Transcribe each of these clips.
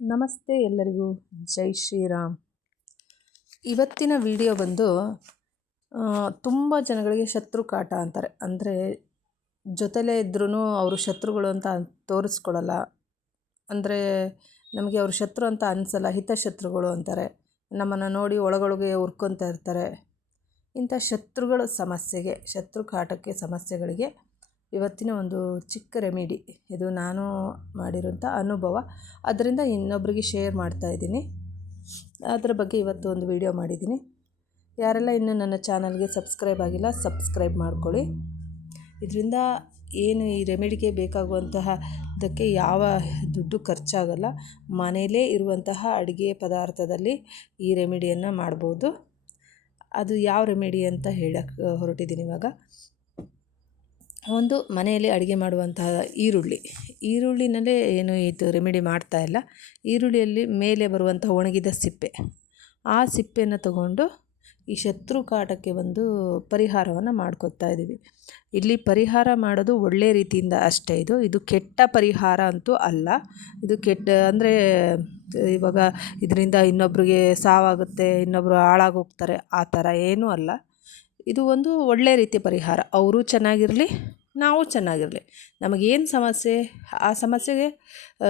ನಮಸ್ತೆ ಎಲ್ಲರಿಗೂ. ಜೈ ಶ್ರೀರಾಮ್. ಇವತ್ತಿನ ವಿಡಿಯೋ ಬಂದು ತುಂಬ ಜನಗಳಿಗೆ ಶತ್ರು ಕಾಟ ಅಂತಾರೆ. ಅಂದರೆ, ಜೊತೆಲೇ ಇದ್ರೂ ಅವರು ಶತ್ರುಗಳು ಅಂತ ತೋರಿಸ್ಕೊಡಲ್ಲ. ಅಂದರೆ, ನಮಗೆ ಅವರು ಶತ್ರು ಅಂತ ಅನಿಸಲ್ಲ ಹಿತಶತ್ರುಗಳು ಅಂತಾರೆ. ನಮ್ಮನ್ನು ನೋಡಿ ಒಳಗೊಳಗೆ ಉರ್ಕೊತಾ ಇರ್ತಾರೆ. ಇಂಥ ಶತ್ರುಗಳ ಸಮಸ್ಯೆಗೆ, ಶತ್ರು ಕಾಟಕ್ಕೆ ಸಮಸ್ಯೆಗಳಿಗೆ ಇವತ್ತಿನ ಒಂದು ಚಿಕ್ಕ ರೆಮಿಡಿ. ಇದು ನಾನು ಮಾಡಿರೋಂಥ ಅನುಭವ. ಅದರಿಂದ ಇನ್ನೊಬ್ಬರಿಗೆ ಶೇರ್ ಮಾಡ್ತಾ ಇದ್ದೀನಿ. ಅದರ ಬಗ್ಗೆ ಇವತ್ತು ಒಂದು ವಿಡಿಯೋ ಮಾಡಿದ್ದೀನಿ. ಯಾರೆಲ್ಲ ಇನ್ನೂ ನನ್ನ ಚಾನಲ್ಗೆ ಸಬ್ಸ್ಕ್ರೈಬ್ ಆಗಿಲ್ಲ, ಸಬ್ಸ್ಕ್ರೈಬ್ ಮಾಡ್ಕೊಳ್ಳಿ. ಇದರಿಂದ ಏನು ಈ ರೆಮಿಡಿಗೆ ಬೇಕಾಗುವಂತಹ ಅದಕ್ಕೆ ಯಾವ ದುಡ್ಡು ಖರ್ಚಾಗಲ್ಲ, ಮನೆಯಲ್ಲೇ ಇರುವಂತಹ ಅಡುಗೆ ಪದಾರ್ಥದಲ್ಲಿ ಈ ರೆಮಿಡಿಯನ್ನು ಮಾಡ್ಬೋದು. ಅದು ಯಾವ ರೆಮಿಡಿ ಅಂತ ಹೇಳಕ್ಕೆ ಹೊರಟಿದ್ದೀನಿ ಇವಾಗ. ಒಂದು ಮನೆಯಲ್ಲಿ ಅಡುಗೆ ಮಾಡುವಂತಹ ಈರುಳ್ಳಿ. ಈರುಳ್ಳಿನಲ್ಲೇ ಏನು ಇದು ರೆಮಿಡಿ ಮಾಡ್ತಾ ಇಲ್ಲ. ಈರುಳ್ಳಿಯಲ್ಲಿ ಮೇಲೆ ಬರುವಂಥ ಒಣಗಿದ ಸಿಪ್ಪೆ. ಆ ಸಿಪ್ಪೆಯನ್ನು ತಗೊಂಡು ಈ ಶತ್ರು ಕಾಟಕ್ಕೆ ಒಂದು ಪರಿಹಾರವನ್ನು ಮಾಡ್ಕೊತಾ ಇದ್ದೀವಿ. ಇಲ್ಲಿ ಪರಿಹಾರ ಮಾಡೋದು ಒಳ್ಳೆಯ ರೀತಿಯಿಂದ ಅಷ್ಟೇ ಇದು. ಇದು ಕೆಟ್ಟ ಪರಿಹಾರ ಅಂತೂ ಅಲ್ಲ. ಇದು ಕೆಟ್ಟ ಅಂದರೆ ಇವಾಗ ಇದರಿಂದ ಇನ್ನೊಬ್ರಿಗೆ ಸಾವಾಗುತ್ತೆ ಇನ್ನೊಬ್ಬರು ಹಾಳಾಗೋಗ್ತಾರೆ, ಆ ಥರ ಏನೂ ಅಲ್ಲ. ಇದು ಒಂದು ಒಳ್ಳೆಯ ರೀತಿಯ ಪರಿಹಾರ. ಅವರು ಚೆನ್ನಾಗಿರಲಿ ನಾವು ಚೆನ್ನಾಗಿರಲಿ. ನಮಗೇನು ಸಮಸ್ಯೆ? ಆ ಸಮಸ್ಯೆಗೆ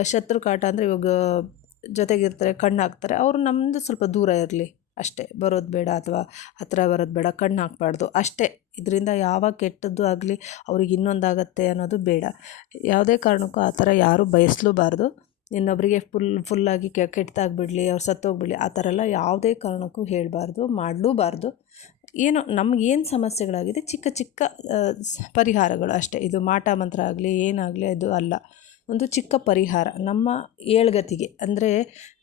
ಶತ್ರು ಕಾಟ ಅಂದರೆ ಇವಾಗ ಜೊತೆಗಿರ್ತಾರೆ ಕಣ್ಣು ಹಾಕ್ತಾರೆ ಅವರು ನಮ್ಮದು ಸ್ವಲ್ಪ ದೂರ ಇರಲಿ. ಅಷ್ಟೇ. ಬರೋದು ಬೇಡ ಅಥವಾ ಹತ್ತಿರ ಬರೋದು ಬೇಡ ಕಣ್ಣು ಹಾಕ್ಬಾರ್ದು ಅಷ್ಟೇ. ಇದರಿಂದ ಯಾವ ಕೆಟ್ಟದ್ದು ಆಗಲಿ, ಅವ್ರಿಗೆ ಇನ್ನೊಂದಾಗತ್ತೆ ಅನ್ನೋದು ಬೇಡ. ಯಾವುದೇ ಕಾರಣಕ್ಕೂ ಆ ಥರ ಯಾರೂ ಬಯಸಲೂಬಾರ್ದು. ಇನ್ನೊಬ್ಬರಿಗೆ ಫುಲ್, ಫುಲ್ಲಾಗಿ ಕೆಟ್ಟದಾಗ್ಬಿಡ್ಲಿ ಅವ್ರು ಸತ್ತೋಗ್ಬಿಡಲಿ, ಆ ಥರ ಎಲ್ಲ ಯಾವುದೇ ಕಾರಣಕ್ಕೂ ಹೇಳಬಾರ್ದು, ಮಾಡಲೂಬಾರ್ದು. ಏನೋ ನಮಗೇನು ಸಮಸ್ಯೆಗಳಾಗಿದೆ ಚಿಕ್ಕ ಚಿಕ್ಕ ಪರಿಹಾರಗಳು ಅಷ್ಟೇ. ಇದು ಮಾಟ ಮಂತ್ರ ಆಗಲಿ, ಏನಾಗಲಿ ಅದು ಅಲ್ಲ. ಒಂದು ಚಿಕ್ಕ ಪರಿಹಾರ ನಮ್ಮ ಏಳ್ಗತಿಗೆ. ಅಂದರೆ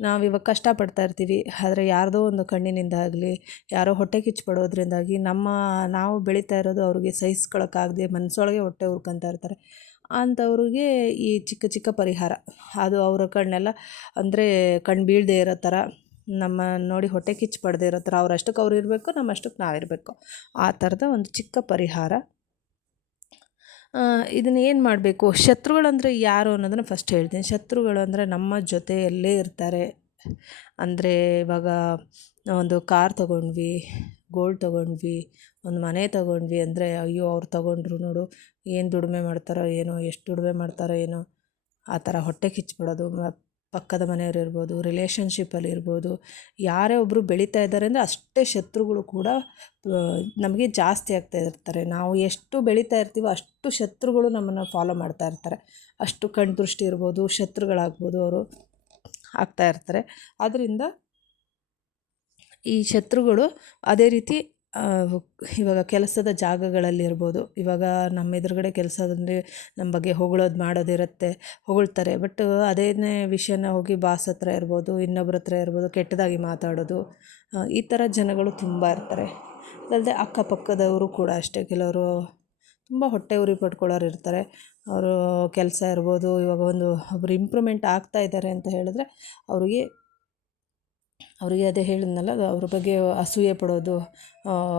ನಾವಿವಾಗ ಕಷ್ಟಪಡ್ತಾ ಇರ್ತೀವಿ. ಆದರೆ ಯಾರದೋ ಒಂದು ಕಣ್ಣಿನಿಂದ ಆಗಲಿ, ಯಾರೋ ಹೊಟ್ಟೆ ಕಿಚ್ಚು ಪಡೋದ್ರಿಂದಾಗಿ ನಮ್ಮ, ನಾವು ಬೆಳೀತಾ ಇರೋದು ಅವ್ರಿಗೆ ಸಹಿಸ್ಕೊಳಕ್ಕಾಗದೆ ಮನಸ್ಸೊಳಗೆ ಹೊಟ್ಟೆ ಉರ್ಕೊಂತ ಇರ್ತಾರೆ. ಅಂಥವ್ರಿಗೆ ಈ ಚಿಕ್ಕ ಚಿಕ್ಕ ಪರಿಹಾರ. ಅದು ಅವರ ಕಣ್ಣೆಲ್ಲ, ಅಂದರೆ ಕಣ್ಣು ಬೀಳದೇ ಇರೋ ಥರ ನಮ್ಮ ನೋಡಿ ಹೊಟ್ಟೆ ಕಿಚ್ಚು ಪಡದೇ ಇರೋ ಥರ ಅವ್ರಷ್ಟಕ್ಕೆ ಅವ್ರು ಇರಬೇಕು ನಮ್ಮಷ್ಟಕ್ಕೆ ನಾವಿರಬೇಕು ಆ ಥರದ ಒಂದು ಚಿಕ್ಕ ಪರಿಹಾರ. ಇದನ್ನು ಏನು ಮಾಡಬೇಕು? ಶತ್ರುಗಳಂದರೆ ಯಾರು ಅನ್ನೋದನ್ನು ಫಸ್ಟ್ ಹೇಳ್ತೀನಿ. ಶತ್ರುಗಳು ಅಂದರೆ ನಮ್ಮ ಜೊತೆಯಲ್ಲೇ ಇರ್ತಾರೆ. ಅಂದರೆ ಇವಾಗ ಒಂದು ಕಾರ್ ತೊಗೊಂಡ್ವಿ ಗೋಲ್ಡ್ ತೊಗೊಂಡ್ವಿ, ಒಂದು ಮನೆ ತೊಗೊಂಡ್ವಿ ಅಂದರೆ ಅಯ್ಯೋ ಅವ್ರು ತೊಗೊಂಡ್ರು ನೋಡು, ಏನು ದುಡಿಮೆ ಮಾಡ್ತಾರೋ ಏನೋ, ಎಷ್ಟು ದುಡಿಮೆ ಮಾಡ್ತಾರೋ ಏನೋ, ಆ ಥರ ಹೊಟ್ಟೆ ಕಿಚ್ಚು ಪಕ್ಕದ ಮನೆಯವ್ರು ಇರ್ಬೋದು ರಿಲೇಷನ್ಶಿಪ್ಪಲ್ಲಿ ಇರ್ಬೋದು, ಯಾರೇ ಒಬ್ಬರು ಬೆಳೀತಾ ಇದ್ದಾರೆ ಅಂದರೆ ಅಷ್ಟೇ ಶತ್ರುಗಳು ಕೂಡ ನಮಗೆ ಜಾಸ್ತಿ ಆಗ್ತಾ ಇರ್ತಾರೆ. ನಾವು ಎಷ್ಟು ಬೆಳೀತಾ ಇರ್ತೀವೋ ಅಷ್ಟು ಶತ್ರುಗಳು ನಮ್ಮನ್ನು ಫಾಲೋ ಮಾಡ್ತಾ ಇರ್ತಾರೆ. ಅಷ್ಟು ಕಣ್ದೃಷ್ಟಿ ಇರ್ಬೋದು, ಶತ್ರುಗಳಾಗ್ಬೋದು ಅವರು ಆಗ್ತಾ ಇರ್ತಾರೆ. ಆದ್ದರಿಂದ ಈ ಶತ್ರುಗಳು ಅದೇ ರೀತಿ ಇವಾಗ ಕೆಲಸದ ಜಾಗಗಳಲ್ಲಿರ್ಬೋದು. ಇವಾಗ ನಮ್ಮ ಎದುರುಗಡೆ ಕೆಲಸದಲ್ಲಿ ನಮ್ಮ ಬಗ್ಗೆ ಹೊಗಳೋದು ಮಾಡೋದಿರುತ್ತೆ, ಹೊಗಳ್ತಾರೆ. ಬಟ್ ಅದೇನೇ ವಿಷಯನ ಹೋಗಿ ಬಾಸ್ ಹತ್ರ ಇರ್ಬೋದು, ಇನ್ನೊಬ್ರ ಹತ್ರ ಇರ್ಬೋದು, ಕೆಟ್ಟದಾಗಿ ಮಾತಾಡೋದು ಈ ಥರ ಜನಗಳು ತುಂಬ ಇರ್ತಾರೆ. ಅದಲ್ಲದೆ ಅಕ್ಕಪಕ್ಕದವರು ಕೂಡ ಅಷ್ಟೇ. ಕೆಲವರು ತುಂಬ ಹೊಟ್ಟೆ ಉರಿ ಪಟ್ಕೊಳ್ಳೋರು ಇರ್ತಾರೆ. ಅವರು ಕೆಲಸ ಇರ್ಬೋದು, ಇವಾಗ ಒಂದು ಒಬ್ರು ಇಂಪ್ರೂವ್ಮೆಂಟ್ ಆಗ್ತಾ ಇದ್ದಾರೆ ಅಂತ ಹೇಳಿದ್ರೆ ಅವರಿಗೆ ಅವರಿಗೆ ಅದೇ ಹೇಳಿದ್ನಲ್ಲ ಅವ್ರ ಬಗ್ಗೆ ಅಸೂಯೆ ಪಡೋದು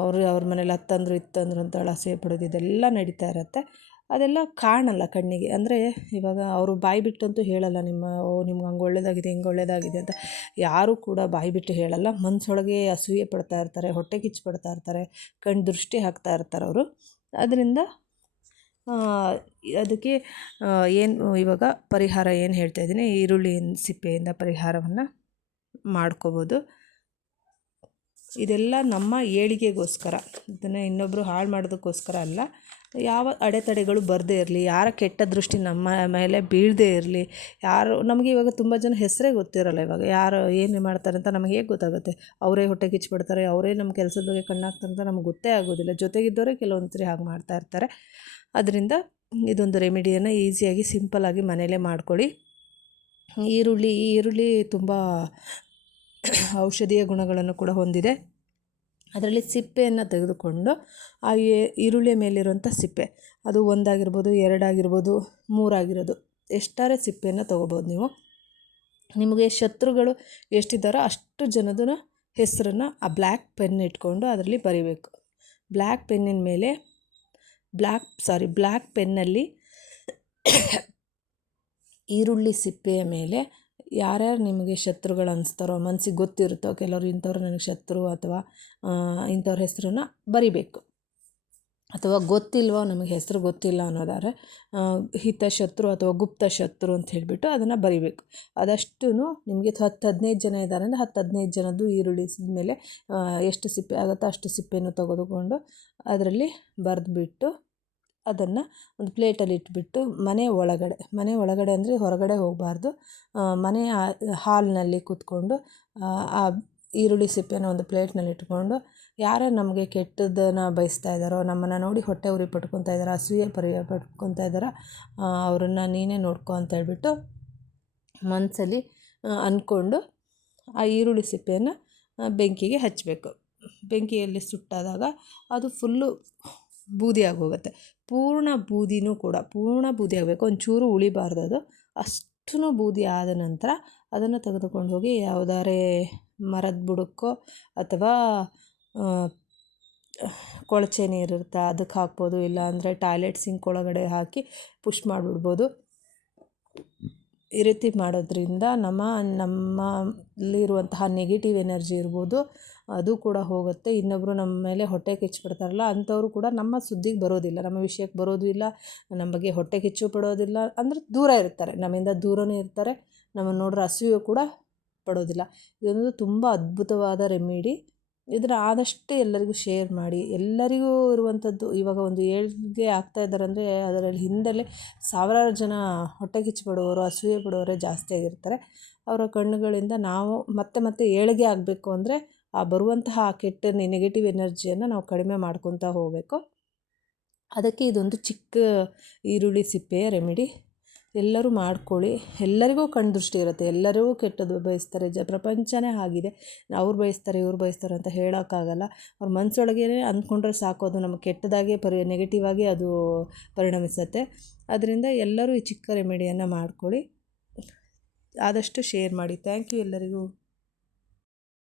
ಅವರು ಅವ್ರ ಮನೇಲಿ ಹತ್ತಂದ್ರು ಇತ್ತಂದ್ರು ಅಂತೇಳಿ ಅಸೂಯೆ ಪಡೋದು, ಇದೆಲ್ಲ ನಡೀತಾ ಇರುತ್ತೆ. ಅದೆಲ್ಲ ಕಾಣಲ್ಲ ಕಣ್ಣಿಗೆ. ಅಂದರೆ ಇವಾಗ ಅವರು ಬಾಯಿ ಬಿಟ್ಟಂತೂ ಹೇಳಲ್ಲ, ನಿಮ್ಮ, ಓ, ನಿಮ್ಗೆ ಹಂಗೆ ಒಳ್ಳೆಯದಾಗಿದೆ ಹಿಂಗೆ ಒಳ್ಳೆಯದಾಗಿದೆ ಅಂತ. ಯಾರೂ ಕೂಡ ಬಾಯಿ ಬಿಟ್ಟು ಹೇಳಲ್ಲ. ಮನಸ್ಸೊಳಗೆ ಅಸೂಯೆ ಪಡ್ತಾ ಇರ್ತಾರೆ, ಹೊಟ್ಟೆ ಕಿಚ್ಚು ಪಡ್ತಾ ಇರ್ತಾರೆ ಕಣ್ಣು ದೃಷ್ಟಿ ಹಾಕ್ತಾ ಇರ್ತಾರೆ ಅವರು. ಅದರಿಂದ ಅದಕ್ಕೆ ಏನು, ಇವಾಗ ಪರಿಹಾರ ಏನು ಹೇಳ್ತಾ ಇದ್ದೀನಿ ಈರುಳ್ಳಿ ಸಿಪ್ಪೆಯಿಂದ ಪರಿಹಾರವನ್ನು ಮಾಡ್ಕೋಬೋದು. ಇದೆಲ್ಲ ನಮ್ಮ ಏಳಿಗೆಗೋಸ್ಕರ. ಇದನ್ನು ಇನ್ನೊಬ್ಬರು ಹಾಳು ಮಾಡೋದಕ್ಕೋಸ್ಕರ ಅಲ್ಲ. ಯಾವ ಅಡೆತಡೆಗಳು ಬರದೇ ಇರಲಿ, ಯಾರ ಕೆಟ್ಟ ದೃಷ್ಟಿ ನಮ್ಮ ಮೇಲೆ ಬೀಳದೇ ಇರಲಿ, ಯಾರು, ನಮಗೆ ಇವಾಗ ತುಂಬ ಜನ ಹೆಸರೇ ಗೊತ್ತಿರಲ್ಲ ಇವಾಗ. ಯಾರು ಏನು ಮಾಡ್ತಾರೆ ಅಂತ ನಮಗೆ ಹೇಗೆ ಗೊತ್ತಾಗುತ್ತೆ? ಅವರೇ ಹೊಟ್ಟೆ ಕಿಚ್ಚಿಬಿಡ್ತಾರೆ ಅವರೇ ನಮ್ಮ ಕೆಲಸದ ಬಗ್ಗೆ ಕಣ್ಣಾಗ್ತಾರೆ ಅಂತ ನಮ್ಗೆ ಗೊತ್ತೇ ಆಗೋದಿಲ್ಲ. ಜೊತೆಗಿದ್ದವರೆ ಕೆಲವೊಂದು ಸರಿ ಹಾಗೆ ಮಾಡ್ತಾ ಇರ್ತಾರೆ. ಅದರಿಂದ ಇದೊಂದು ರೆಮಿಡಿಯನ್ನು ಈಸಿಯಾಗಿ ಸಿಂಪಲ್ಲಾಗಿ ಮನೆಯಲ್ಲೇ ಮಾಡ್ಕೊಳ್ಳಿ. ಈರುಳ್ಳಿ ಈರುಳ್ಳಿ ತುಂಬ ಔಷಧೀಯ ಗುಣಗಳನ್ನು ಕೂಡ ಹೊಂದಿದೆ. ಅದರಲ್ಲಿ ಸಿಪ್ಪೆಯನ್ನು ತೆಗೆದುಕೊಂಡು ಆ ಈರುಳ್ಳಿಯ ಮೇಲಿರುವಂಥ ಸಿಪ್ಪೆ, ಅದು ಒಂದಾಗಿರ್ಬೋದು, ಎರಡಾಗಿರ್ಬೋದು, ಮೂರಾಗಿರೋದು, ಎಷ್ಟಾರೆ ಸಿಪ್ಪೆಯನ್ನು ತೊಗೋಬೋದು ನೀವು. ನಿಮಗೆ ಶತ್ರುಗಳು ಎಷ್ಟಿದ್ದಾರೋ ಅಷ್ಟು ಜನದ ಹೆಸರನ್ನು ಆ ಬ್ಲ್ಯಾಕ್ ಪೆನ್ ಇಟ್ಕೊಂಡು ಅದರಲ್ಲಿ ಬರಿಬೇಕು. ಬ್ಲ್ಯಾಕ್ ಪೆನ್ನಿನ ಮೇಲೆ ಬ್ಲ್ಯಾಕ್ ಸಾರಿ ಬ್ಲ್ಯಾಕ್ ಪೆನ್ನಲ್ಲಿ ಈರುಳ್ಳಿ ಸಿಪ್ಪೆಯ ಮೇಲೆ ಯಾರ್ಯಾರು ನಿಮಗೆ ಶತ್ರುಗಳು ಅನಿಸ್ತಾರೋ, ಮನ್ಸಿಗೆ ಗೊತ್ತಿರುತ್ತೋ, ಕೆಲವರು ಇಂಥವ್ರು ನನಗೆ ಶತ್ರು ಅಥವಾ ಇಂಥವ್ರ ಹೆಸರನ್ನ ಬರಿಬೇಕು. ಅಥವಾ ಗೊತ್ತಿಲ್ವೋ, ನಮಗೆ ಹೆಸರು ಗೊತ್ತಿಲ್ಲ ಅನ್ನೋದಾದ್ರೆ ಹಿತ ಶತ್ರು ಅಥವಾ ಗುಪ್ತ ಶತ್ರು ಅಂತ ಹೇಳಿಬಿಟ್ಟು ಅದನ್ನು ಬರಿಬೇಕು. ಅದಷ್ಟೂ ನಿಮಗೆ ಹತ್ತು ಹದಿನೈದು ಜನ ಇದ್ದಾರೆ ಅಂದರೆ ಹತ್ತು ಹದಿನೈದು ಜನದ್ದು ಈರುಳ್ಳಿ ಮೇಲೆ ಎಷ್ಟು ಸಿಪ್ಪೆ ಆಗುತ್ತೋ ಅಷ್ಟು ಸಿಪ್ಪೆಯನ್ನು ತೆಗೆದುಕೊಂಡು ಅದರಲ್ಲಿ ಬರೆದ್ಬಿಟ್ಟು ಅದನ್ನು ಒಂದು ಪ್ಲೇಟಲ್ಲಿ ಇಟ್ಬಿಟ್ಟು ಮನೆ ಒಳಗಡೆ ಮನೆ ಒಳಗಡೆ ಅಂದರೆ ಹೊರಗಡೆ ಹೋಗಬಾರ್ದು. ಮನೆ ಹಾಲ್ನಲ್ಲಿ ಕೂತ್ಕೊಂಡು, ಆ ಈರುಳ್ಳಿ ಸಿಪ್ಪೆನ ಒಂದು ಪ್ಲೇಟ್ನಲ್ಲಿ ಇಟ್ಕೊಂಡು, ಯಾರೇ ನಮಗೆ ಕೆಟ್ಟದ್ದನ್ನು ಬಯಸ್ತಾ ಇದ್ದಾರೋ, ನಮ್ಮನ್ನು ನೋಡಿ ಹೊಟ್ಟೆ ಉರಿ ಪಟ್ಕೊತಾ ಇದ್ದಾರೋ, ಅಸೂಯೆ ಪರಿ ಪಟ್ಕೊತಾ ಇದ್ದಾರೋ ಅವ್ರನ್ನ ನೀನೇ ನೋಡ್ಕೊ ಅಂತ ಹೇಳ್ಬಿಟ್ಟು ಮನಸ್ಸಲ್ಲಿ ಅಂದ್ಕೊಂಡು ಆ ಈರುಳ್ಳಿ ಸಿಪ್ಪೆಯನ್ನು ಬೆಂಕಿಗೆ ಹಚ್ಚಬೇಕು ಬೆಂಕಿಯಲ್ಲಿ ಸುಟ್ಟಾದಾಗ ಅದು ಫುಲ್ಲು ಬೂದಿ ಆಗೋಗುತ್ತೆ ಪೂರ್ಣ ಬೂದಿನೂ ಕೂಡ, ಪೂರ್ಣ ಬೂದಿ ಆಗಬೇಕು ಒಂಚೂರು ಉಳಿಬಾರ್ದು ಅದು. ಅಷ್ಟೂ ಬೂದಿ ಆದ ನಂತರ ಅದನ್ನು ತೆಗೆದುಕೊಂಡು ಹೋಗಿ ಯಾವುದಾರೆ ಮರದ ಬುಡಕ್ಕೋ ಅಥವಾ ಕೊಳಚೆ ನೀರಿರುತ್ತೆ, ಅದಕ್ಕೆ ಹಾಕ್ಬೋದು. ಇಲ್ಲ ಅಂದರೆ ಟಾಯ್ಲೆಟ್ ಸಿಂಕ್ ಒಳಗಡೆ ಹಾಕಿ ಪುಶ್ ಮಾಡಿಬಿಡ್ಬೋದು. ಈ ರೀತಿ ಮಾಡೋದ್ರಿಂದ ನಮ್ಮ, ನಮ್ಮಲ್ಲಿರುವಂತಹ ನೆಗೆಟಿವ್ ಎನರ್ಜಿ ಇರ್ಬೋದು, ಅದು ಕೂಡ ಹೋಗುತ್ತೆ. ಇನ್ನೊಬ್ಬರು ನಮ್ಮ ಮೇಲೆ ಹೊಟ್ಟೆ ಕಿಚ್ಚು ಅಂಥವ್ರು ಕೂಡ ನಮ್ಮ ಸುದ್ದಿಗೆ ಬರೋದಿಲ್ಲ. ನಮ್ಮ ವಿಷಯಕ್ಕೆ ಬರೋದು ಇಲ್ಲ, ನಮ್ಮ ಬಗ್ಗೆ ಹೊಟ್ಟೆ ಕಿಚ್ಚು ಪಡೋದಿಲ್ಲ ಅಂದರೆ ದೂರ ಇರ್ತಾರೆ. ನಮ್ಮಿಂದ ದೂರನೇ ಇರ್ತಾರೆ. ನಮ್ಮನ್ನು ನೋಡ್ರೆ ಅಸೂಯೆ ಕೂಡ ಪಡೋದಿಲ್ಲ. ಇದೊಂದು ತುಂಬ ಅದ್ಭುತವಾದ ರೆಮಿಡಿ ಇದನ್ನು ಆದಷ್ಟು ಎಲ್ಲರಿಗೂ ಶೇರ್ ಮಾಡಿ. ಎಲ್ಲರಿಗೂ ಇರುವಂಥದ್ದು ಇವಾಗ ಒಂದು ಏಳಿಗೆ ಆಗ್ತಾ ಇದ್ದಾರೆ ಅಂದರೆ ಅದರಲ್ಲಿ ಹಿಂದಲೇ ಸಾವಿರಾರು ಜನ ಹೊಟ್ಟೆ ಕಿಚ್ಚು ಪಡುವವರು ಅಸೂಯೆ ಪಡುವವರೇ ಜಾಸ್ತಿ ಆಗಿರ್ತಾರೆ. ಅವರ ಕಣ್ಣುಗಳಿಂದ ನಾವು ಮತ್ತೆ ಮತ್ತೆ ಏಳಿಗೆ ಆಗಬೇಕು ಅಂದರೆ ಆ ಬರುವಂತಹ ಕೆಟ್ಟ ನೆಗೆಟಿವ್ ಎನರ್ಜಿಯನ್ನು ನಾವು ಕಡಿಮೆ ಮಾಡ್ಕೊತಾ ಹೋಗಬೇಕು. ಅದಕ್ಕೆ ಇದೊಂದು ಚಿಕ್ಕ ಈರುಳ್ಳಿ ಸಿಪ್ಪೆಯ ರೆಮಿಡಿ ಎಲ್ಲರೂ ಮಾಡ್ಕೊಳ್ಳಿ. ಎಲ್ಲರಿಗೂ ಕಣ್ದೃಷ್ಟಿ ಇರುತ್ತೆ. ಎಲ್ಲರಿಗೂ ಕೆಟ್ಟದ್ದು ಬಯಸ್ತಾರೆ. ಜ, ಪ್ರಪಂಚನೇ ಆಗಿದೆ. ಅವ್ರು ಬಯಸ್ತಾರೆ, ಇವ್ರು ಬಯಸ್ತಾರೆ ಅಂತ ಹೇಳೋಕ್ಕಾಗಲ್ಲ. ಅವ್ರ ಮನಸ್ಸೊಳಗೇನೆ ಅಂದ್ಕೊಂಡ್ರೆ ಸಾಕು. ಅದು ನಮಗೆ ಕೆಟ್ಟದಾಗಿ ಪರಿ ನೆಗೆಟಿವ್ ಆಗಿ ಅದು ಪರಿಣಮಿಸುತ್ತೆ. ಅದರಿಂದ ಎಲ್ಲರೂ ಈ ಚಿಕ್ಕ ರೆಮಿಡಿಯನ್ನು ಮಾಡ್ಕೊಳ್ಳಿ. ಆದಷ್ಟು ಶೇರ್ ಮಾಡಿ. ಥ್ಯಾಂಕ್ ಯು ಎಲ್ಲರಿಗೂ.